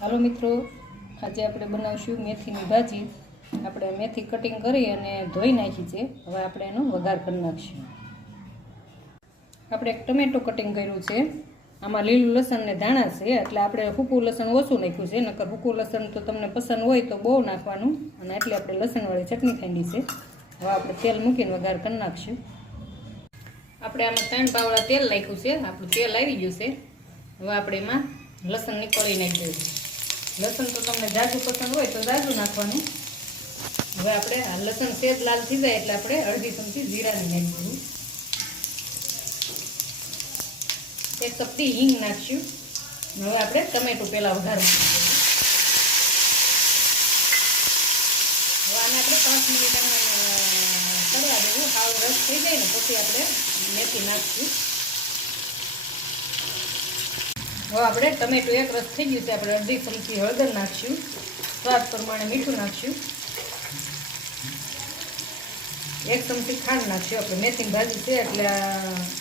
હાલો મિત્રો, આજે આપણે બનાવશું મેથીની ભાજી। આપણે મેથી કટિંગ કરી અને ધોઈ નાખી છે। હવે આપણે એનો વઘાર કરી નાખશું। આપણે એક ટમેટો કટિંગ કર્યું છે। આમાં લીલું લસણ ને ધાણા છે, એટલે આપણે સૂકું લસણ ઓછું નાખ્યું છે, નકર સૂકું લસણ તો તમને પસંદ હોય તો બહુ નાખવાનું, અને એટલે આપણે લસણવાળી ચટણી ખાંડી છે। હવે આપણે તેલ મૂકીને વઘાર કરી નાખશું। આપણે આમાં 3 પાવડા તેલ નાખ્યું છે। આપણું તેલ આવી ગયું છે। હવે આપણે એમાં લસણ નીકળી નાખી દઈશું। લસણ તો તમને જાજુ પસંદ હોય તો જાજુ નાખવાનું। હવે આપણે આ લસણ સેજ લાલ થઈ જાય એટલે આપણે અડધી ચમચી જીરાની નાખી દઈશું। 1 ચપટી હિંગ નાખશું। હવે આપણે ટમેટો પહેલા વઘારવાનું છે। હવે આને આપણે 5 મિનિટ કરવા દેવું। હાવ રસ થઈ જાય ને પછી આપણે મેથી નાખશું। હવે આપણે ટમેટો એક રસ થઈ ગયું છે। આપણે અડધી ચમચી હળદર નાખશું, સ્વાદ પ્રમાણે મીઠું નાખશું, 1 ચમચી ખાંડ નાખશું। આપણે મેથીની ભાજી છે એટલે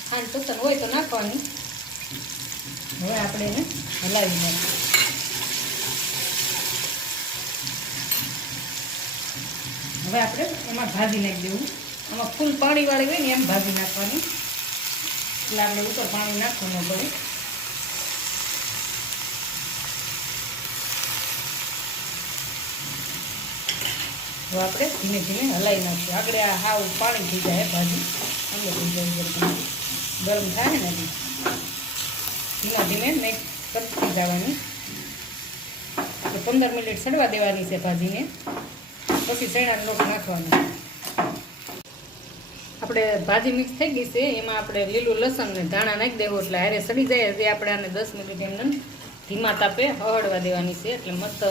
ખાંડ પસંદ હોય તો નાખવાની। હવે આપણે એને હલાવી નાખીશું। હવે આપણે એમાં ભાજી નાખી દેવું। આમાં ફૂલ પાણીવાળી હોય ને એમ ભાજી નાખવાની, એટલે આપણે ઉપર પાણી નાખવું ન પડે। હવે આપણે ધીમે ધીમે હલાવી નાખીશું। આગળ આ હાવ પાણી થઈ જાય ભાજી, અંદર થઈ જાય, ગરમ થાય ને ધીમે ધીમે મિક્સ કરતી જવાની। આપણે 15 મિનિટ સડવા દેવાની છે ભાજીને, પછી ચણાનો લોટ નાખવાનો। આપણે ભાજી મિક્સ થઈ ગઈ છે, એમાં આપણે લીલું લસણ ને ધાણા નાખી દેવું, એટલે હારે સડી જાય એટલે આપણે આને 10 મિનિટ એમને ધીમા તાપે હળવા દેવાની છે, એટલે મસ્ત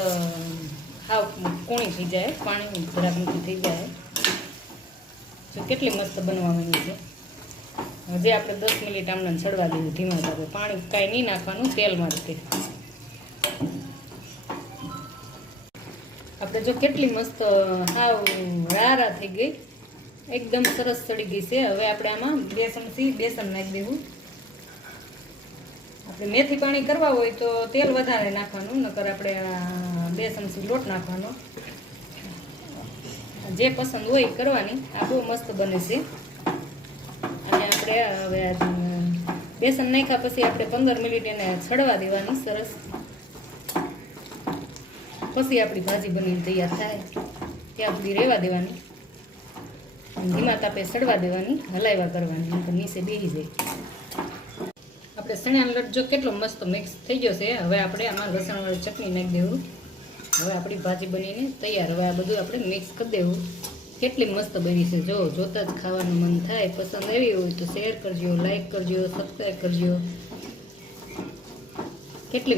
હાવ કૂણી થઈ જાય, પાણી જરાક મીઠું થઈ જાય। જો કેટલી મસ્ત બનવાની છે। હજી આપણે 10 મિનિટ આમને સડવા દેવું ધીમા તાપે, પાણી કાંઈ નહીં નાખવાનું, તેલમાં જ તે। આપણે જો કેટલી મસ્ત હાવ રારા થઈ ગઈ, એકદમ સરસ સડી ગઈ છે। હવે આપણે આમાં 2 ચમચી બેસન નાખી દેવું। આપણે મેથી પાણી કરવા હોય તો તેલ વધારે નાખવાનું, નકર આપણે 2 ચમચી લોટ નાખવાનો, જે પસંદ હોય કરવાની। આ બહુ મસ્ત બને છે। અને આપણે હવે બેસન નાખ્યા પછી આપણે 15 મિનિટ એને સડવા દેવાની સરસ, પછી આપણી ભાજી બનીને તૈયાર થાય ત્યાં સુધી રહેવા દેવાની, ધીમા તાપે સડવા દેવાની, હલાવ્યા કરવાની, નકર નીચે બેસી જાય। આપણે ચણાનો લોટ જો કેટલો મસ્ત મિક્સ થઈ ગયો છે। હવે આપણે આમાં લસણવાળી ચટણી નાખી દેવું। હવે આપણી ભાજી બનીને તૈયાર। હવે આ બધું આપણે મિક્સ કરી દેવું। કેટલી મસ્ત બની છે, જો જોતા જ ખાવાનું મન થાય। પસંદ આવી હોય તો શેર કરજો, લાઈક કરજો, સબસ્ક્રાઈબ કરજો। કેટલી